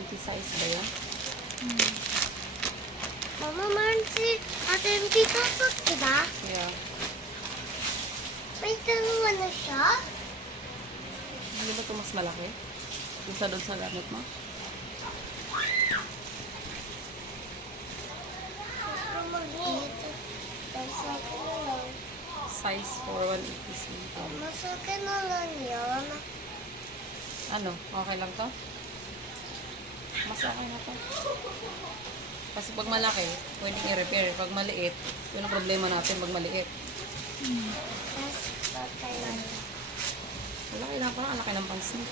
120 size ba yan? Mama, meron si Ate Pito Sos, diba? Yeah. May dalawa na siya? Hindi ba ito mas malaki? Isa doon sa gamit mo? Sobrang maliit. Tapos akin na lang. Size for 180 cm. Mas akin na lang yan. Ano? Okay lang to? Mas okay na to. Kasi pag malaki, pwedeng i-repair. Pag maliit, yun ang problema natin pag maliit. Tapos patay na. Malaki lang pa, ang laki ng pansin.